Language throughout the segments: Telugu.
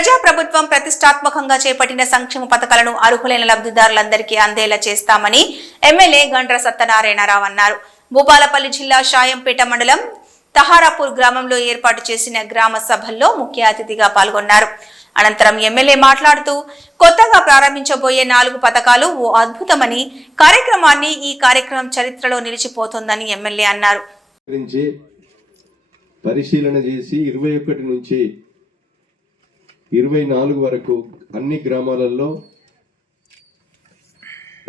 ప్రజాప్రభుత్వం ప్రతిష్టాత్మకంగా చేపట్టిన సంక్షేమ పథకాలను అర్హులైన లబ్ధిదారులందరికీ అందేలా చేస్తామని ఎమ్మెల్యే గండ్ర సత్యనారాయణరావు అన్నారు. భూపాలపల్లి జిల్లా షాయంపేట మండలం తహారాపూర్ గ్రామంలో ఏర్పాటు చేసిన గ్రామ సభల్లో ముఖ్య అతిథిగా పాల్గొన్నారు. అనంతరం ఎమ్మెల్యే మాట్లాడుతూ కొత్తగా ప్రారంభించబోయే 4 పథకాలు ఓ అద్భుతమని, ఈ కార్యక్రమం చరిత్రలో నిలిచిపోతుందని ఎమ్మెల్యే అన్నారు. పరిశీలన చేసి 21 నుంచి 24 వరకు అన్ని గ్రామాలలో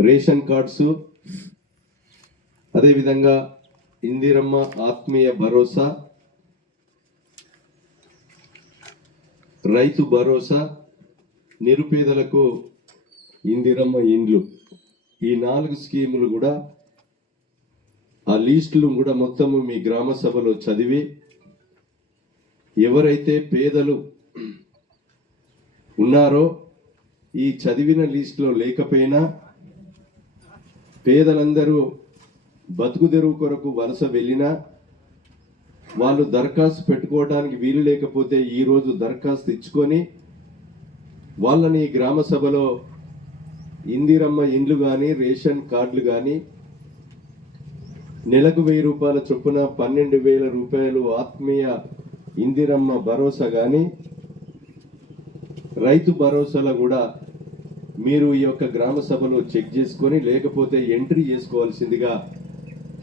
రేషన్ కార్డ్స్, అదేవిధంగా ఇందిరమ్మ ఆత్మీయ భరోసా, రైతు భరోసా, నిరుపేదలకు ఇందిరమ్మ ఇండ్లు, ఈ 4 స్కీములు కూడా ఆ లిస్టులు కూడా మొత్తము మీ గ్రామ సభలో చదివి ఎవరైతే పేదలు ఉన్నారో ఈ చదివిన లిస్టులో లేకపోయినా పేదలందరూ బతుకు తెరువు కొరకు వలస వెళ్ళినా వాళ్ళు దరఖాస్తు పెట్టుకోవడానికి వీలు లేకపోతే ఈరోజు దరఖాస్తు ఇచ్చుకొని వాళ్ళని గ్రామ సభలో ఇందిరమ్మ ఇండ్లు కానీ రేషన్ కార్డులు కానీ నెలకు 1000 రూపాయల చొప్పున 12,000 రూపాయలు ఆత్మీయ ఇందిరమ్మ భరోసా కానీ రైతు భరోసాలో కూడా మీరు ఈ యొక్క గ్రామ సభలో చెక్ చేసుకొని లేకపోతే ఎంట్రీ చేసుకోవాల్సిందిగా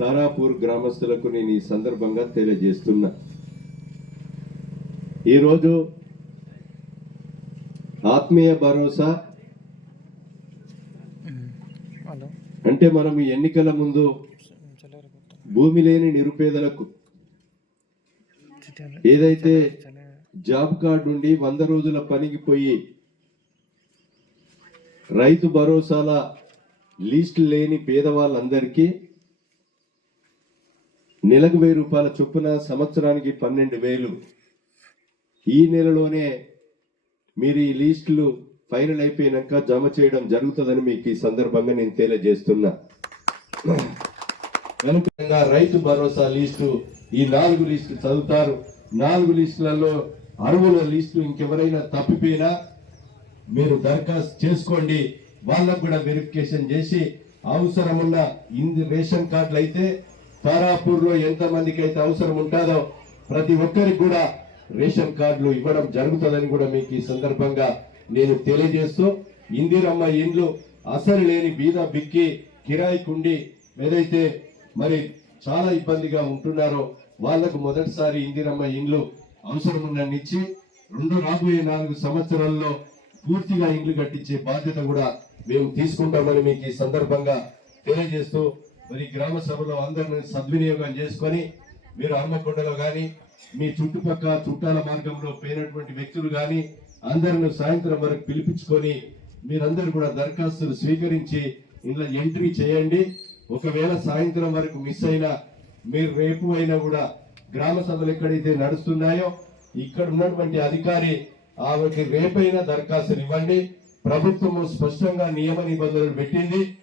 తారాపూర్ గ్రామస్తులకు నేను ఈ సందర్భంగా తెలియజేస్తున్నా. ఈరోజు ఆత్మీయ భరోసా అంటే మనం ఎన్నికల ముందు భూమి లేని నిరుపేదలకు ఏదైతే జాబ్ కార్డు ఉండి 100 రోజుల పనికి పోయి రైతు భరోసాల లిస్ట్ లేని పేదవాళ్ళందరికీ నెలకు 1000 రూపాయల చొప్పున సంవత్సరానికి 12,000 ఈ నెలలోనే మీరు ఈ లిస్టులు ఫైనల్ అయిపోయినాక జమ చేయడం జరుగుతుందని మీకు ఈ సందర్భంగా నేను తెలియజేస్తున్నా. అనుకున్నా రైతు భరోసా లిస్టు ఈ 4 లిస్టు చదువుతారు. 4 లిస్టులలో అర్హుల లిస్టు ఇంకెవరైనా తప్పిపోయినా మీరు దరఖాస్తు చేసుకోండి. వాళ్ళకు కూడా వెరిఫికేషన్ చేసి అవసరమున్న రేషన్ కార్డులు అయితే తారాపూర్ లో ఎంతమందికి అయితే అవసరం ఉంటుందో ప్రతి ఒక్కరికి కూడా రేషన్ కార్డులు ఇవ్వడం జరుగుతుందని కూడా మీకు ఈ సందర్భంగా నేను తెలియజేస్తూ, ఇందిరమ్మ ఇండ్లు అసలు లేని బీద బిక్కి కిరాయికుండి ఏదైతే మరి చాలా ఇబ్బందిగా ఉంటున్నారో వాళ్లకు మొదటిసారి ఇందిరమ్మ ఇండ్లు అవసరం ఉన్ననిచ్చి రాబోయే 4 సంవత్సరాల్లో పూర్తిగా ఇండ్లు కట్టించే బాధ్యత కూడా మేము తీసుకుంటామని మీకు ఈ సందర్భంగా తెలియజేస్తూ, మరి గ్రామ సభలో అందరిని సద్వినియోగం చేసుకొని మీరు హన్మకొండలో కానీ మీ చుట్టుపక్కల చుట్టాల మార్గంలో పోయినటువంటి వ్యక్తులు కానీ అందరిని సాయంత్రం వరకు పిలిపించుకొని మీరందరూ కూడా దరఖాస్తులు స్వీకరించి ఇంట్లో ఎంట్రీ చేయండి. ఒకవేళ సాయంత్రం వరకు మిస్ అయినా మీరు రేపు అయినా కూడా గ్రామ సభలు ఎక్కడైతే నడుస్తున్నాయో ఇక్కడ ఉన్నటువంటి అధికారి ఆమెకి రేపైనా దరఖాస్తులు ఇవ్వండి. ప్రభుత్వము స్పష్టంగా నియమ నిబంధనలు పెట్టింది.